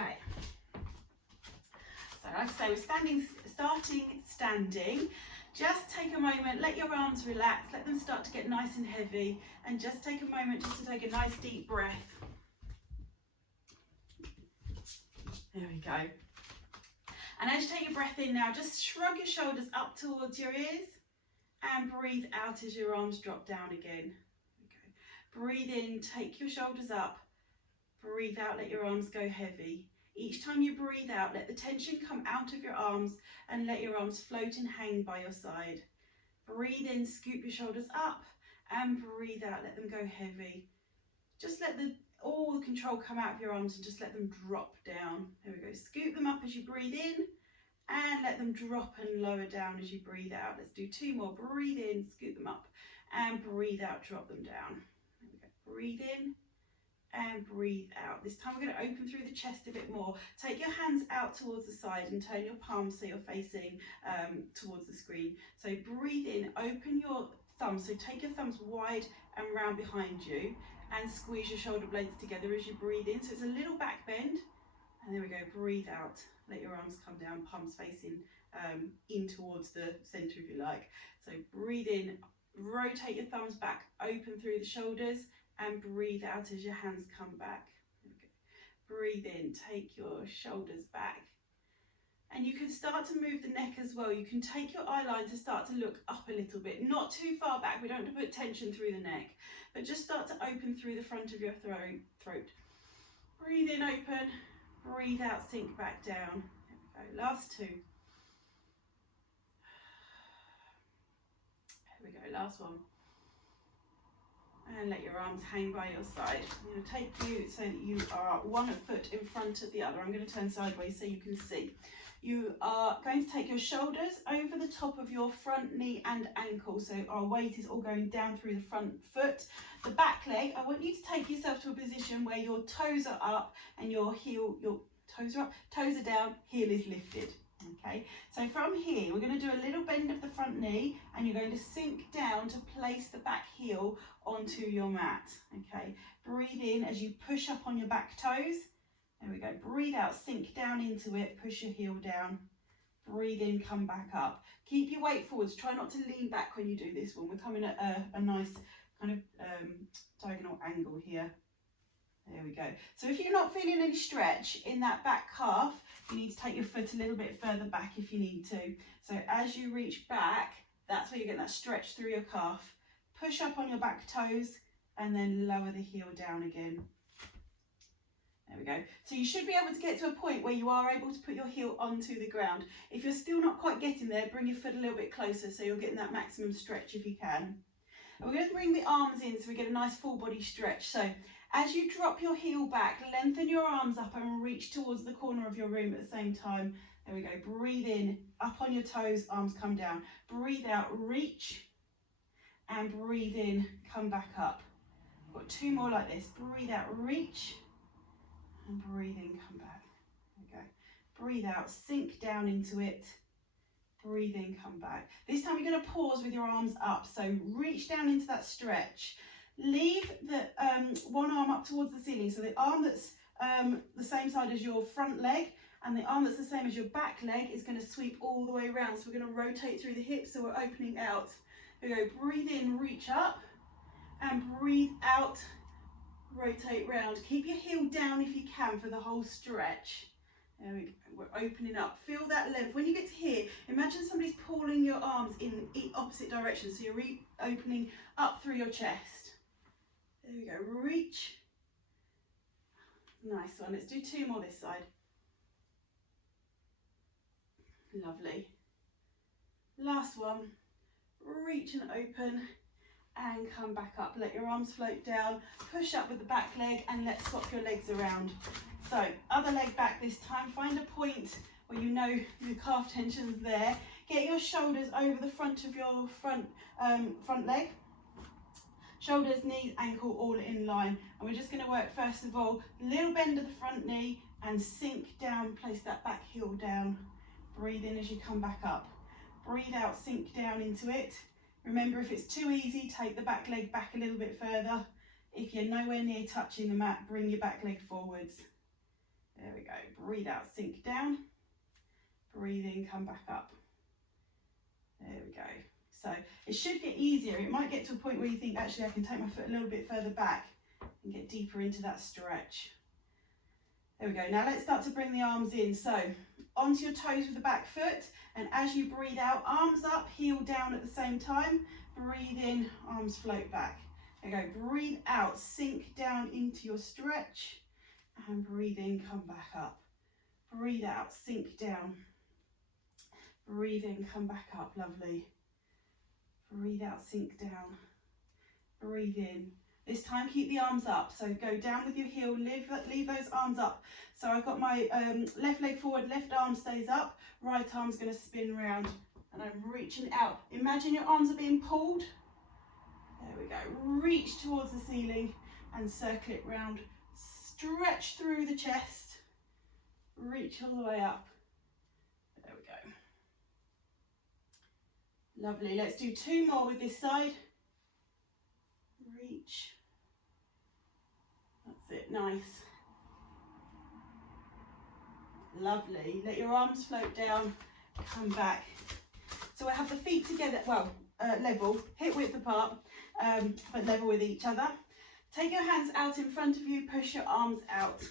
Okay. So like I say, we're starting standing. Just take a moment, let your arms relax, let them start to get nice and heavy, and just take a moment just to take a nice deep breath. There we go. And as you take your breath in now, just shrug your shoulders up towards your ears and breathe out as your arms drop down again. Okay. Breathe in, take your shoulders up, breathe out, let your arms go heavy. Each time you breathe out, let the tension come out of your arms and let your arms float and hang by your side. Breathe in, scoop your shoulders up, and breathe out, let them go heavy. Just let all the control come out of your arms and just let them drop down. There we go. Scoop them up as you breathe in and let them drop and lower down as you breathe out. Let's do 2 more. Breathe in, scoop them up, and breathe out, drop them down. There we go. Breathe in and breathe out. This time we're going to open through the chest a bit more. Take your hands out towards the side and turn your palms so you're facing towards the screen. So breathe in, open your thumbs. So take your thumbs wide and round behind you and squeeze your shoulder blades together as you breathe in. So it's a little back bend. And there we go. Breathe out. Let your arms come down, palms facing in towards the centre if you like. So breathe in, rotate your thumbs back, open through the shoulders, and breathe out as your hands come back. Okay. Breathe in, take your shoulders back. And you can start to move the neck as well. You can take your eye line to start to look up a little bit, not too far back. We don't want to put tension through the neck, but just start to open through the front of your throat. Breathe in, open, breathe out, sink back down. There we go, last 2. There we go, last one. And let your arms hang by your side. I'm going to take you so that you are one foot in front of the other. I'm going to turn sideways so you can see. You are going to take your shoulders over the top of your front knee and ankle. So our weight is all going down through the front foot. The back leg, I want you to take yourself to a position where your toes are up and your toes are up, toes are down, heel is lifted. Okay, so from here we're going to do a little bend of the front knee and you're going to sink down to place the back heel onto your mat. Okay, breathe in as you push up on your back toes. There we go. Breathe out, sink down into it, push your heel down. Breathe in, come back up. Keep your weight forwards. Try not to lean back when you do this one. We're coming at a nice kind of diagonal angle here. There we go. So if you're not feeling any stretch in that back calf, you need to take your foot a little bit further back if you need to. So as you reach back, that's where you get that stretch through your calf. Push up on your back toes and then lower the heel down again. There we go. So you should be able to get to a point where you are able to put your heel onto the ground. If you're still not quite getting there, bring your foot a little bit closer so you're getting that maximum stretch if you can. And we're going to bring the arms in so we get a nice full body stretch. So as you drop your heel back, lengthen your arms up and reach towards the corner of your room at the same time. There we go. Breathe in, up on your toes, arms come down. Breathe out, reach, and breathe in, come back up. Got 2 more like this. Breathe out, reach, and breathe in, come back. There we go. Breathe out, sink down into it. Breathe in, come back. This time you're going to pause with your arms up. So reach down into that stretch. Leave the one arm up towards the ceiling. So the arm that's the same side as your front leg and the arm that's the same as your back leg is going to sweep all the way around. So we're going to rotate through the hips so we're opening out. Here we go. Breathe in, reach up, and breathe out, rotate round. Keep your heel down if you can for the whole stretch. There we go. We're opening up. Feel that length. When you get to here, imagine somebody's pulling your arms in opposite directions. So you're opening up through your chest. There we go. Reach. Nice one. Let's do 2 more this side. Lovely. Last one. Reach and open and come back up. Let your arms float down. Push up with the back leg and let's swap your legs around. So other leg back this time. Find a point where you know the calf tension's there. Get your shoulders over the front of your front leg. Shoulders, knees, ankle all in line. And we're just going to work first of all, little bend of the front knee and sink down, place that back heel down. Breathe in as you come back up. Breathe out, sink down into it. Remember, if it's too easy, take the back leg back a little bit further. If you're nowhere near touching the mat, bring your back leg forwards. There we go. Breathe out, sink down. Breathe in, come back up. There we go. So it should get easier. It might get to a point where you think, actually, I can take my foot a little bit further back and get deeper into that stretch. There we go. Now let's start to bring the arms in. So onto your toes with the back foot, and as you breathe out, arms up, heel down at the same time. Breathe in, arms float back. There you go. Breathe out, sink down into your stretch, and breathe in, come back up. Breathe out, sink down. Breathe in, come back up. Lovely. Breathe out, sink down. Breathe in. This time keep the arms up, so go down with your heel, leave those arms up. So I've got my left leg forward, left arm stays up, right arm's going to spin round, and I'm reaching out. Imagine your arms are being pulled. There we go. Reach towards the ceiling and circle it round. Stretch through the chest. Reach all the way up. There we go. Lovely. Let's do 2 more with this side. Reach. That's it. Nice. Lovely. Let your arms float down. Come back. So I have the feet together, well, level, hip width apart, but level with each other. Take your hands out in front of you, push your arms out.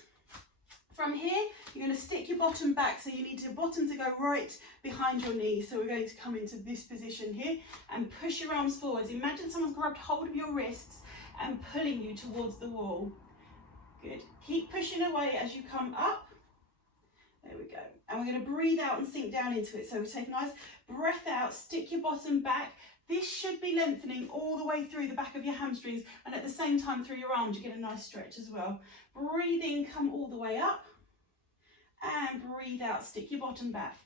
From here, you're going to stick your bottom back, so you need your bottom to go right behind your knees. So we're going to come into this position here and push your arms forwards. Imagine someone's grabbed hold of your wrists and pulling you towards the wall. Good. Keep pushing away as you come up. There we go. And we're going to breathe out and sink down into it. So we take a nice breath out, stick your bottom back. This should be lengthening all the way through the back of your hamstrings, and at the same time through your arms you get a nice stretch as well. Breathe in, come all the way up, and breathe out, stick your bottom back.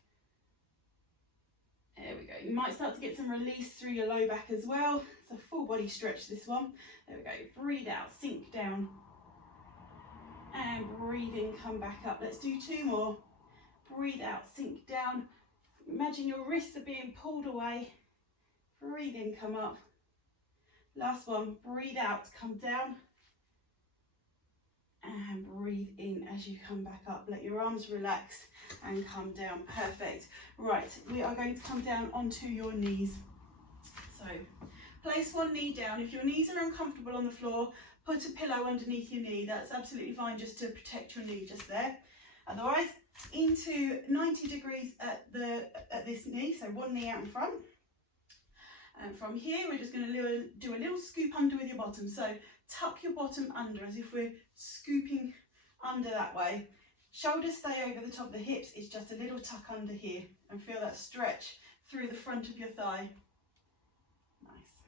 There we go. You might start to get some release through your low back as well. It's a full body stretch, this one. There we go. Breathe out, sink down, and breathe in, come back up. Let's do 2 more. Breathe out, sink down. Imagine your wrists are being pulled away. Breathe in, come up. Last one. Breathe out, come down. And breathe in as you come back up. Let your arms relax and come down. Perfect. Right, we are going to come down onto your knees. So place one knee down. If your knees are uncomfortable on the floor, put a pillow underneath your knee. That's absolutely fine, just to protect your knee just there. Otherwise, into 90 degrees at this knee, so one knee out in front. And from here, we're just going to do a little scoop under with your bottom. So tuck your bottom under as if we're scooping under that way. Shoulders stay over the top of the hips. It's just a little tuck under here, and feel that stretch through the front of your thigh. Nice.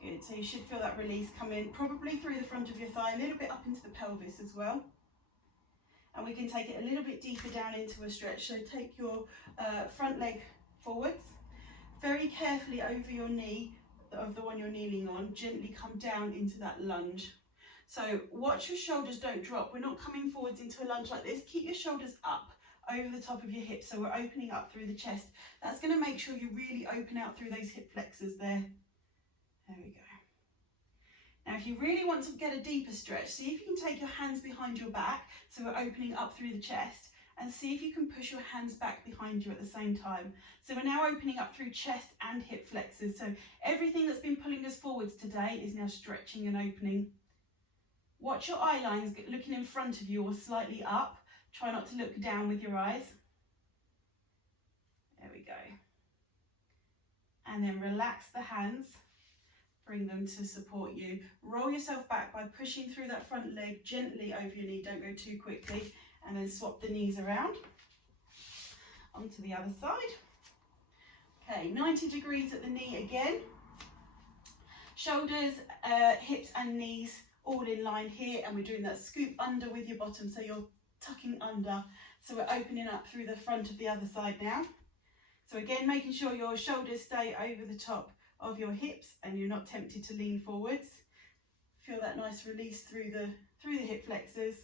Good. So you should feel that release come in, probably through the front of your thigh, a little bit up into the pelvis as well. And we can take it a little bit deeper down into a stretch. So take your front leg forwards. Very carefully over your knee, of the one you're kneeling on, gently come down into that lunge. So watch your shoulders don't drop. We're not coming forwards into a lunge like this. Keep your shoulders up over the top of your hips, so we're opening up through the chest. That's going to make sure you really open out through those hip flexors there. There we go. Now if you really want to get a deeper stretch, see if you can take your hands behind your back, so we're opening up through the chest, and see if you can push your hands back behind you at the same time. So we're now opening up through chest and hip flexors. So everything that's been pulling us forwards today is now stretching and opening. Watch your eye lines looking in front of you or slightly up. Try not to look down with your eyes. There we go. And then relax the hands. Bring them to support you. Roll yourself back by pushing through that front leg gently over your knee. Don't go too quickly. And then swap the knees around onto the other side. Okay, 90 degrees at the knee again. Shoulders, hips and knees all in line here, and we're doing that scoop under with your bottom, so you're tucking under. So we're opening up through the front of the other side now. So again, making sure your shoulders stay over the top of your hips and you're not tempted to lean forwards. Feel that nice release through the hip flexors.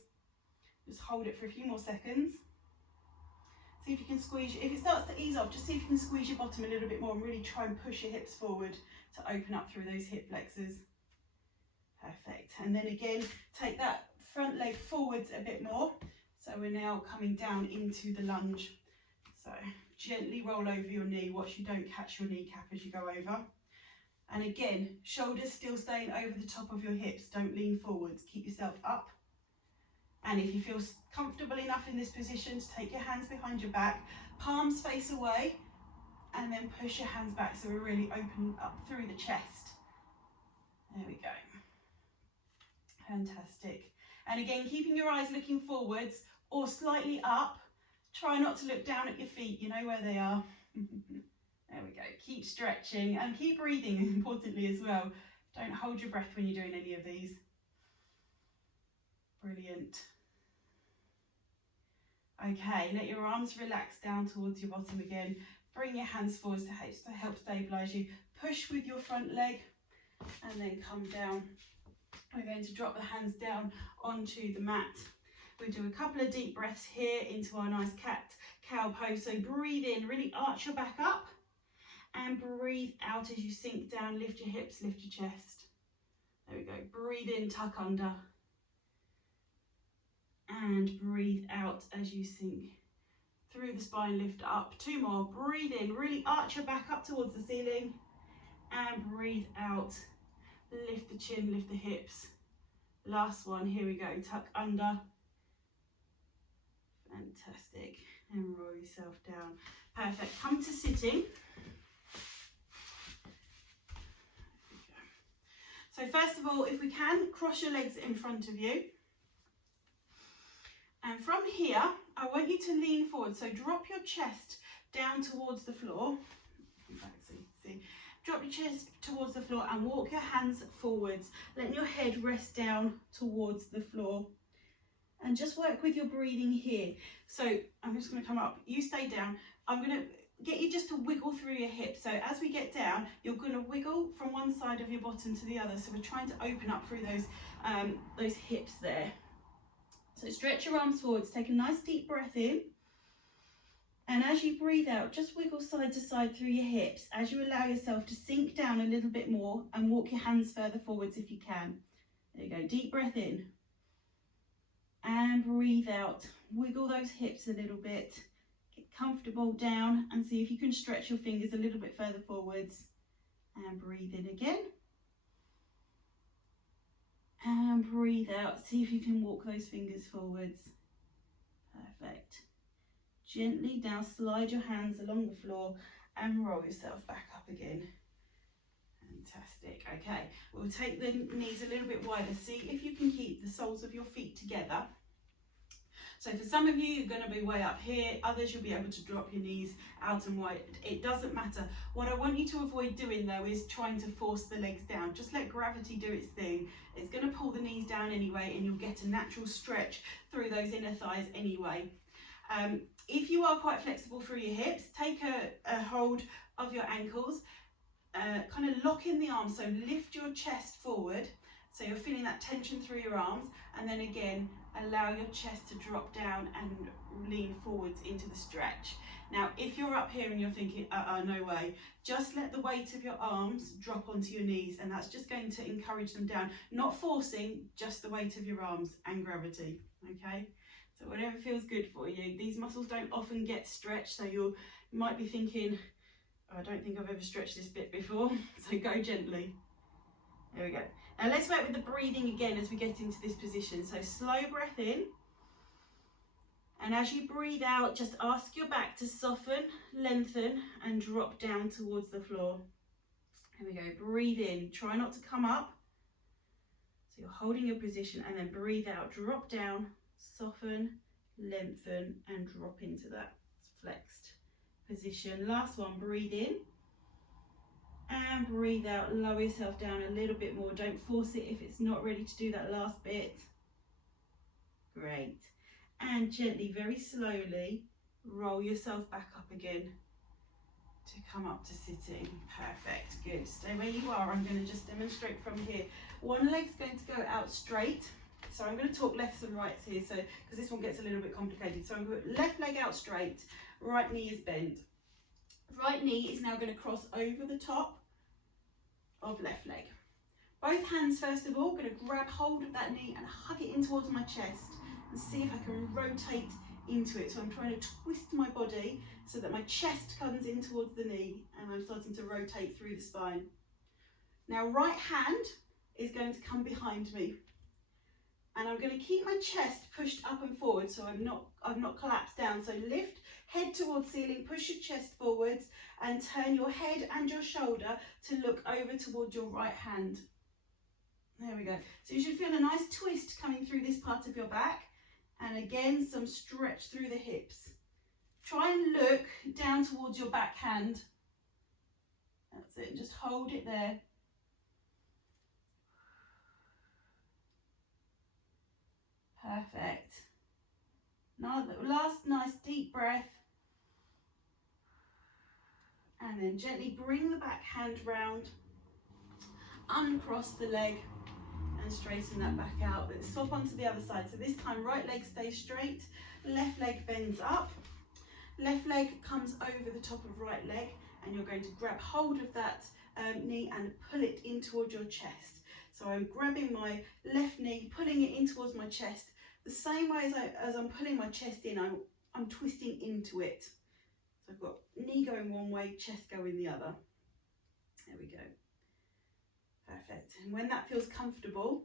Just hold it for a few more seconds. See if you can squeeze, if it starts to ease off, just see if you can squeeze your bottom a little bit more and really try and push your hips forward to open up through those hip flexors. Perfect. And then again, take that front leg forwards a bit more. So we're now coming down into the lunge. So gently roll over your knee. Watch you don't catch your kneecap as you go over. And again, shoulders still staying over the top of your hips. Don't lean forwards. Keep yourself up. And if you feel comfortable enough in this position to take your hands behind your back, palms face away, and then push your hands back so we're really opening up through the chest. There we go. Fantastic. And again, keeping your eyes looking forwards or slightly up. Try not to look down at your feet, you know where they are. There we go. Keep stretching and keep breathing, importantly as well. Don't hold your breath when you're doing any of these. Brilliant. Okay, let your arms relax down towards your bottom again. Bring your hands forwards to help stabilise you. Push with your front leg and then come down. We're going to drop the hands down onto the mat. We'll do a couple of deep breaths here into our nice cat-cow pose. So breathe in, really arch your back up, and breathe out as you sink down. Lift your hips, lift your chest. There we go. Breathe in, tuck under. And breathe out as you sink through the spine, lift up. Two more. Breathe in, really arch your back up towards the ceiling. And breathe out. Lift the chin, lift the hips. Last one, here we go. Tuck under. Fantastic. And roll yourself down. Perfect. Come to sitting. So first of all, if we can, cross your legs in front of you. And from here, I want you to lean forward. So drop your chest down towards the floor. Drop your chest towards the floor and walk your hands forwards. Let your head rest down towards the floor. And just work with your breathing here. So I'm just going to come up. You stay down. I'm going to get you just to wiggle through your hips. So as we get down, you're going to wiggle from one side of your bottom to the other. So we're trying to open up through those hips there. So stretch your arms forwards. Take a nice deep breath in. And as you breathe out, just wiggle side to side through your hips as you allow yourself to sink down a little bit more and walk your hands further forwards if you can. There you go. Deep breath in. And breathe out. Wiggle those hips a little bit. Get comfortable down and see if you can stretch your fingers a little bit further forwards. And breathe in again. And breathe out. See if you can walk those fingers forwards. Perfect. Gently now slide your hands along the floor and roll yourself back up again. Fantastic. Okay, we'll take the knees a little bit wider. See if you can keep the soles of your feet together. So for some of you, you're going to be way up here. Others, you'll be able to drop your knees out and wide. It doesn't matter. What I want you to avoid doing though is trying to force the legs down. Just let gravity do its thing. It's going to pull the knees down anyway, and you'll get a natural stretch through those inner thighs anyway. If you are quite flexible through your hips, take a hold of your ankles, kind of lock in the arms, so lift your chest forward, so you're feeling that tension through your arms, and then again, allow your chest to drop down and lean forwards into the stretch. Now, if you're up here and you're thinking, no way, just let the weight of your arms drop onto your knees, and that's just going to encourage them down, not forcing, just the weight of your arms and gravity, okay? So whatever feels good for you. These muscles don't often get stretched, so you might be thinking, I don't think I've ever stretched this bit before, so go gently. There we go. Now let's work with the breathing again as we get into this position. So slow breath in, and as you breathe out, just ask your back to soften, lengthen, and drop down towards the floor. There we go. Breathe in, try not to come up. So you're holding your position, and then breathe out, drop down, soften, lengthen, and drop into that flexed position. Last one, breathe in and breathe out. Lower yourself down a little bit more. Don't force it if it's not ready to do that last bit. Great. And gently, very slowly, roll yourself back up again to come up to sitting. Perfect. Good. Stay where you are. I'm going to just demonstrate from here. One leg's going to go out straight. So I'm going to talk lefts and rights here, so because this one gets a little bit complicated. So I'm going to put left leg out straight, right knee is bent. Right knee is now going to cross over the top of left leg. Both hands, first of all, going to grab hold of that knee and hug it in towards my chest and see if I can rotate into it. So I'm trying to twist my body so that my chest comes in towards the knee and I'm starting to rotate through the spine. Now, right hand is going to come behind me and I'm going to keep my chest pushed up and forward so I've not collapsed down. So lift, head towards ceiling, push your chest forwards and turn your head and your shoulder to look over towards your right hand. There we go. So you should feel a nice twist coming through this part of your back and again some stretch through the hips. Try and look down towards your back hand. That's it, just hold it there. Perfect. Now the last nice deep breath. And then gently bring the back hand round, uncross the leg and straighten that back out. Let's swap onto the other side. So this time right leg stays straight, left leg bends up, left leg comes over the top of right leg and you're going to grab hold of that knee and pull it in towards your chest. So I'm grabbing my left knee, pulling it in towards my chest. The same way as I'm pulling my chest in, I'm twisting into it. So I've got knee going one way, chest going the other. There we go. Perfect. And when that feels comfortable,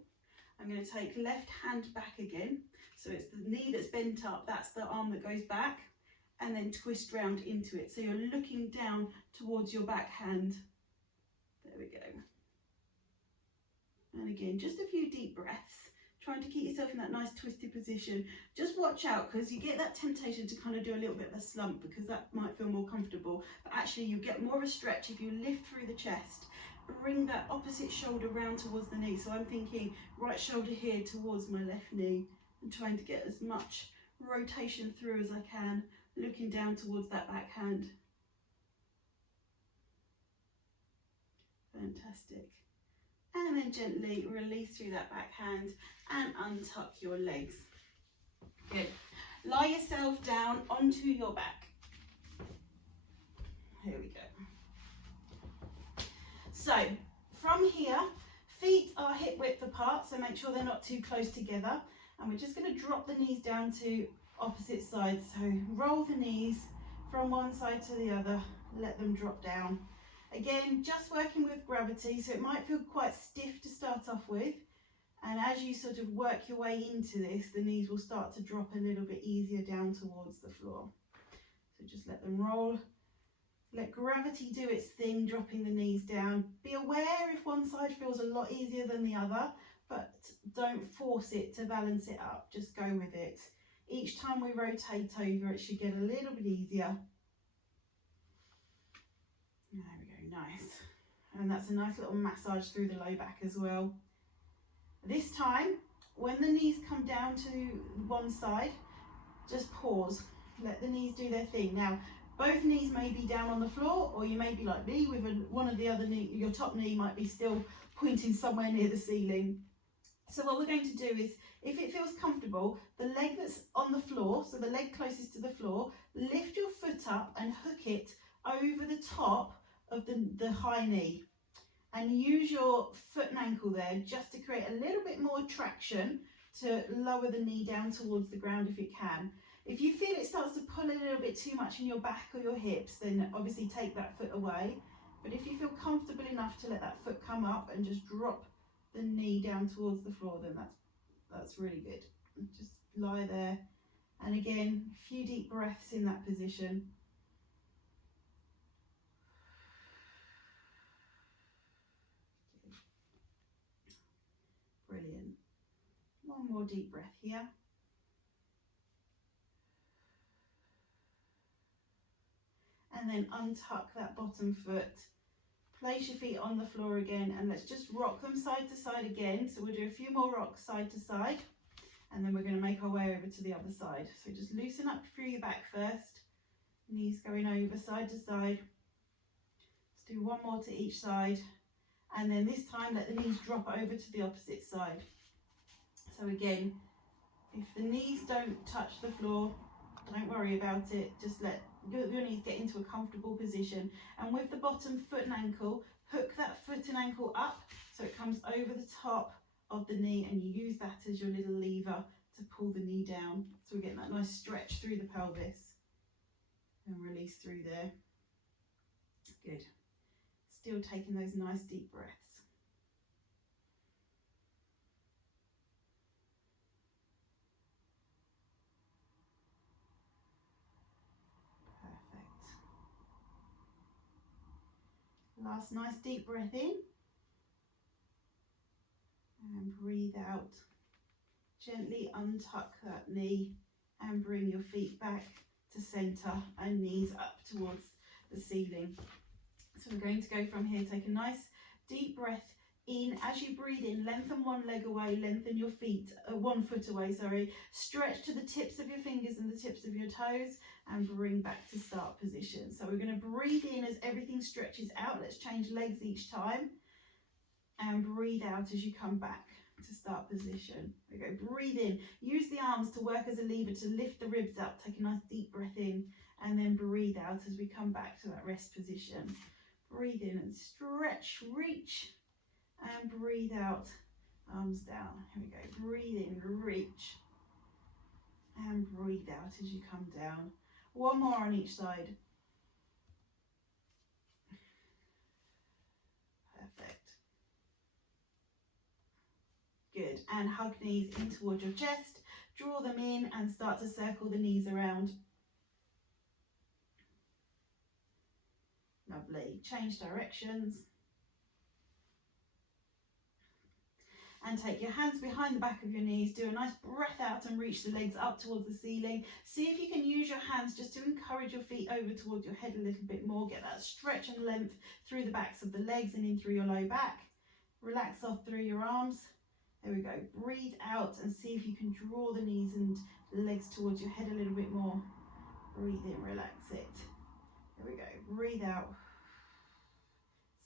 I'm going to take left hand back again. So it's the knee that's bent up, that's the arm that goes back, and then twist round into it. So you're looking down towards your back hand. There we go. And again, just a few deep breaths, trying to keep yourself in that nice twisted position. Just watch out because you get that temptation to kind of do a little bit of a slump because that might feel more comfortable. But actually you get more of a stretch if you lift through the chest. Bring that opposite shoulder round towards the knee. So I'm thinking right shoulder here towards my left knee and trying to get as much rotation through as I can, looking down towards that back hand. Fantastic. And then gently release through that back hand and untuck your legs. Good. Lie yourself down onto your back. Here we go. So from here, feet are hip width apart, so make sure they're not too close together. And we're just going to drop the knees down to opposite sides. So roll the knees from one side to the other, let them drop down. Again, just working with gravity, so it might feel quite stiff to start off with. And as you sort of work your way into this, the knees will start to drop a little bit easier down towards the floor. So just let them roll. Let gravity do its thing, dropping the knees down. Be aware if one side feels a lot easier than the other, but don't force it to balance it up. Just go with it. Each time we rotate over, it should get a little bit easier. There we go, nice. And that's a nice little massage through the low back as well. This time, when the knees come down to one side, just pause. Let the knees do their thing. Now, both knees may be down on the floor, or you may be like me with one of the other knee, your top knee might be still pointing somewhere near the ceiling. So what we're going to do is, if it feels comfortable, the leg that's on the floor, so the leg closest to the floor, lift your foot up and hook it over the top of the high knee. And use your foot and ankle there just to create a little bit more traction to lower the knee down towards the ground if it can. If you feel it starts to pull a little bit too much in your back or your hips, then obviously take that foot away. But if you feel comfortable enough to let that foot come up and just drop the knee down towards the floor, then that's really good. Just lie there. And again, a few deep breaths in that position. Brilliant. One more deep breath here. And then untuck that bottom foot. Place your feet on the floor again and let's just rock them side to side again. So we'll do a few more rocks side to side and then we're going to make our way over to the other side. So just loosen up through your back first. Knees going over side to side. Let's do one more to each side. And then this time let the knees drop over to the opposite side. So again, if the knees don't touch the floor, don't worry about it. Just let your knees get into a comfortable position. And with the bottom foot and ankle, hook that foot and ankle up So it comes over the top of the knee, and you use that as your little lever to pull the knee down. So we're getting that nice stretch through the pelvis and release through there. Good. Still taking those nice deep breaths. Last nice deep breath in and breathe out. Gently untuck that knee and bring your feet back to centre and knees up towards the ceiling. So we're going to go from here. Take a nice deep breath in. As you breathe in, lengthen one leg away, lengthen your feet, 1 foot away, sorry. Stretch to the tips of your fingers and the tips of your toes and bring back to start position. So we're going to breathe in as everything stretches out. Let's change legs each time and breathe out as you come back to start position. There we go. Breathe in. Use the arms to work as a lever to lift the ribs up. Take a nice deep breath in and then breathe out as we come back to that rest position. Breathe in and stretch, reach, and breathe out, arms down. Here we go. Breathe in, reach, and breathe out as you come down. One more on each side. Perfect. Good. And hug knees in towards your chest. Draw them in and start to circle the knees around. Lovely. Change directions. And take your hands behind the back of your knees. Do a nice breath out and reach the legs up towards the ceiling. See if you can use your hands just to encourage your feet over towards your head a little bit more. Get that stretch and length through the backs of the legs and in through your low back. Relax off through your arms. There we go. Breathe out and see if you can draw the knees and legs towards your head a little bit more. Breathe in, relax it. There we go. Breathe out.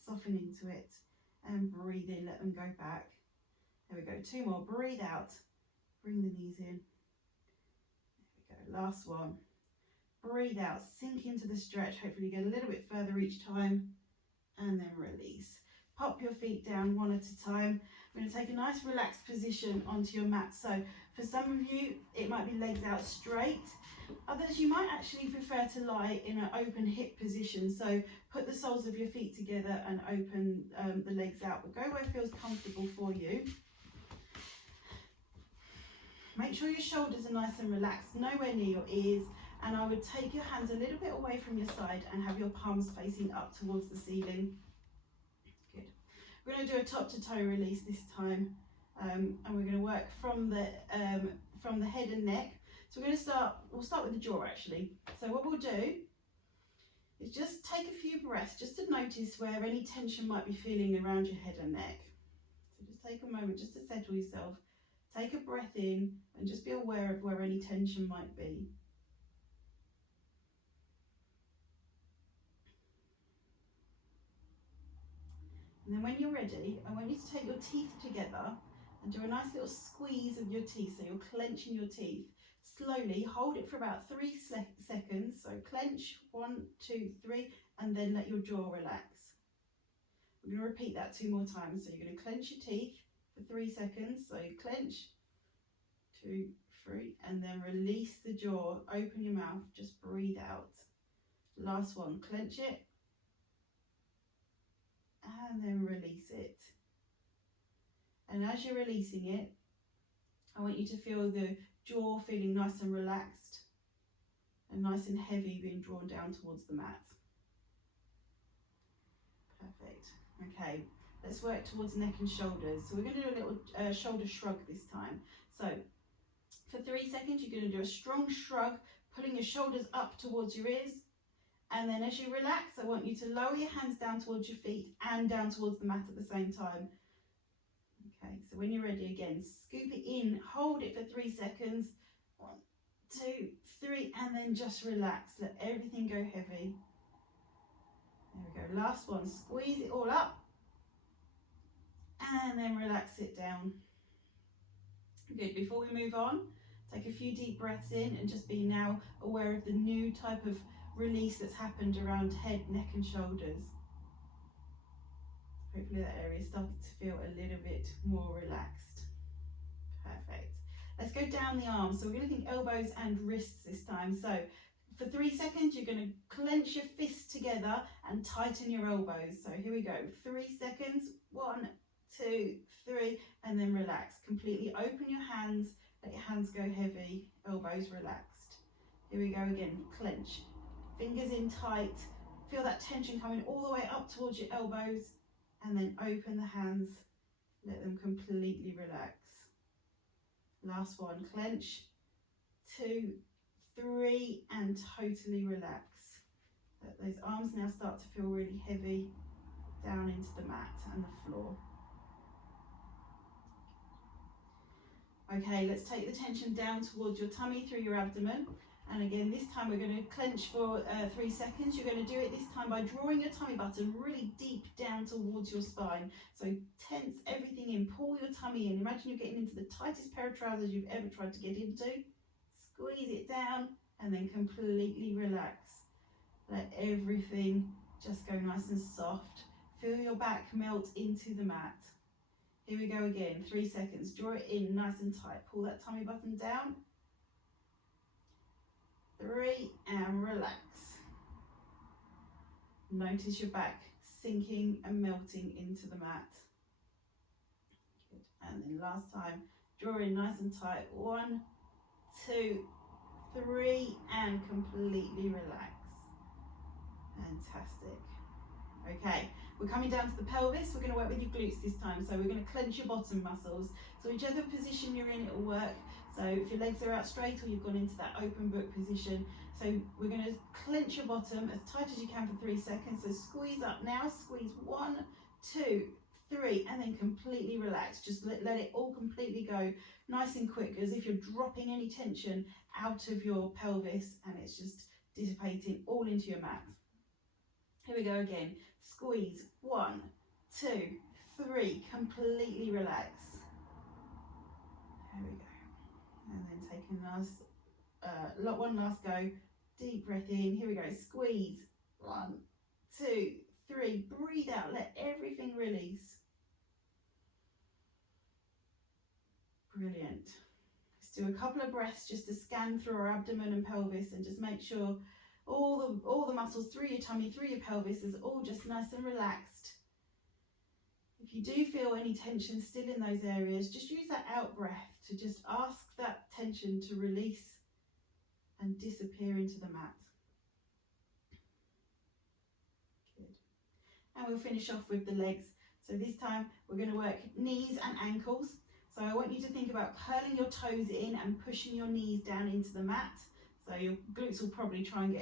Soften into it. And breathe in, let them go back. There we go. 2 more. Breathe out. Bring the knees in. There we go. Last one. Breathe out. Sink into the stretch. Hopefully get a little bit further each time. And then release. Pop your feet down one at a time. We're going to take a nice relaxed position onto your mat. So for some of you, it might be legs out straight. Others, you might actually prefer to lie in an open hip position. So put the soles of your feet together and open the legs out. But go where it feels comfortable for you. Make sure your shoulders are nice and relaxed, nowhere near your ears, and I would take your hands a little bit away from your side and have your palms facing up towards the ceiling. Good. We're going to do a top to toe release this time, and we're going to work from the head and neck. So we'll start with the jaw actually. So what we'll do is just take a few breaths just to notice where any tension might be feeling around your head and neck. So just take a moment just to settle yourself. Take a breath in and just be aware of where any tension might be. And then when you're ready, I want you to take your teeth together and do a nice little squeeze of your teeth. So you're clenching your teeth. Slowly hold it for about 3 seconds. So clench, 1, 2, 3, and then let your jaw relax. We're going to repeat that 2 more times. So you're going to clench your teeth for 3 seconds. So you clench, 2, 3, and then release the jaw. Open your mouth, just breathe out. Last one, clench it, and then release it. And as you're releasing it, I want you to feel the jaw feeling nice and relaxed and nice and heavy being drawn down towards the mat. Perfect. Okay, let's work towards neck and shoulders. So we're going to do a little shoulder shrug this time. So for 3 seconds, you're going to do a strong shrug, pulling your shoulders up towards your ears. And then as you relax, I want you to lower your hands down towards your feet and down towards the mat at the same time. Okay, so when you're ready again, scoop it in, hold it for 3 seconds. 1, 2, 3, and then just relax. Let everything go heavy. There we go. Last one, squeeze it all up. And then relax it down. Good. Before we move on, take a few deep breaths in and just be now aware of the new type of release that's happened around head, neck and shoulders. Hopefully that area started to feel a little bit more relaxed. Perfect. Let's go down the arms. So we're going to think elbows and wrists this time. So for 3 seconds, you're going to clench your fists together and tighten your elbows. So here we go. 3 seconds. 1, 2, 3, and then relax. Completely open your hands. Let your hands go heavy. Elbows relaxed. Here we go again. Clench. Fingers in tight. Feel that tension coming all the way up towards your elbows. And then open the hands. Let them completely relax. Last one. Clench. 2, 3, and totally relax. Let those arms now start to feel really heavy down into the mat and the floor. Okay, let's take the tension down towards your tummy through your abdomen. And again, this time we're going to clench for 3 seconds. You're going to do it this time by drawing your tummy button really deep down towards your spine. So tense everything in, pull your tummy in. Imagine you're getting into the tightest pair of trousers you've ever tried to get into. Squeeze it down and then completely relax. Let everything just go nice and soft. Feel your back melt into the mat. Here we go again, 3 seconds. Draw it in nice and tight. Pull that tummy button down. 3, and relax. Notice your back sinking and melting into the mat. Good. And then last time, draw in nice and tight. 1, 2, 3, and completely relax. Fantastic. Okay, we're coming down to the pelvis. We're going to work with your glutes this time. So we're going to clench your bottom muscles. So whichever position you're in, it will work. So if your legs are out straight or you've gone into that open book position. So we're going to clench your bottom as tight as you can for 3 seconds. So squeeze up now. Squeeze 1, 2, 3, and then completely relax. Just let it all completely go nice and quick, as if you're dropping any tension out of your pelvis and it's just dissipating all into your mat. Here we go again. Squeeze 1, 2, 3, completely relax. There we go. And then take a nice, one last go. Deep breath in. Here we go. Squeeze 1, 2, 3. Breathe out. Let everything release. Brilliant. Let's do a couple of breaths just to scan through our abdomen and pelvis and just make sure all the muscles through your tummy, through your pelvis is all just nice and relaxed. If you do feel any tension still in those areas, just use that out breath to just ask that tension to release and disappear into the mat. Good. And we'll finish off with the legs. So this time we're going to work knees and ankles. So I want you to think about curling your toes in and pushing your knees down into the mat. So your glutes will probably try and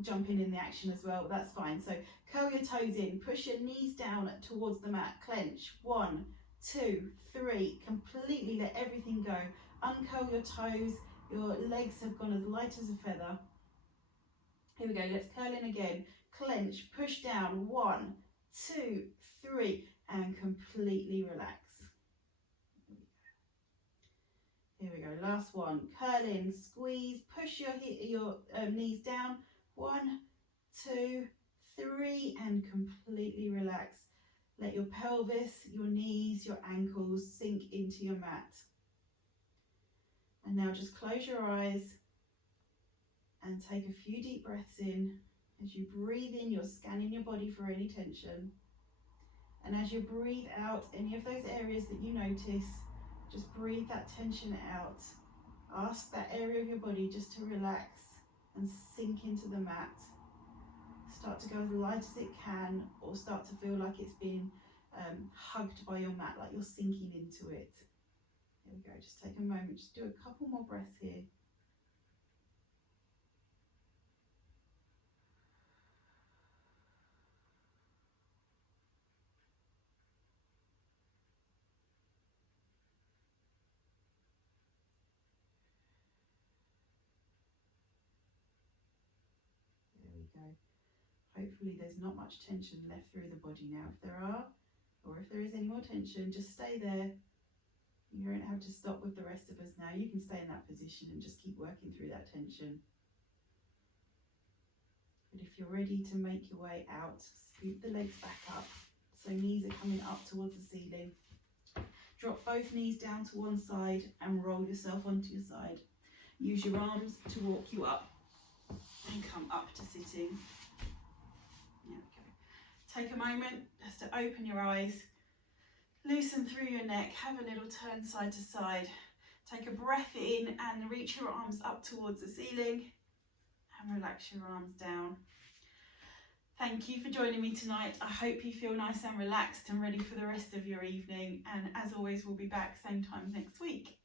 jump in the action as well, but that's fine. So curl your toes in, push your knees down towards the mat, clench. 1, 2, 3, completely let everything go. Uncurl your toes, your legs have gone as light as a feather. Here we go, let's curl in again. Clench, push down. 1, 2, 3, and completely relax. Here we go, last one. Curl in, squeeze, push your knees down. 1, 2, 3, and completely relax. Let your pelvis, your knees, your ankles sink into your mat. And now just close your eyes and take a few deep breaths in. As you breathe in, you're scanning your body for any tension. And as you breathe out any of those areas that you notice, just breathe that tension out. Ask that area of your body just to relax and sink into the mat. Start to go as light as it can, or start to feel like it's being hugged by your mat, like you're sinking into it. There we go, just take a moment, just do a couple more breaths here. Hopefully there's not much tension left through the body now. If there are, or if there is any more tension, just stay there. You don't have to stop with the rest of us now. You can stay in that position and just keep working through that tension. But if you're ready to make your way out, scoop the legs back up. So knees are coming up towards the ceiling. Drop both knees down to one side and roll yourself onto your side. Use your arms to walk you up and come up to sitting. There we go. Take a moment just to open your eyes, loosen through your neck, have a little turn side to side. Take a breath in and reach your arms up towards the ceiling and relax your arms down. Thank you for joining me tonight. I hope you feel nice and relaxed and ready for the rest of your evening. And as always, we'll be back same time next week.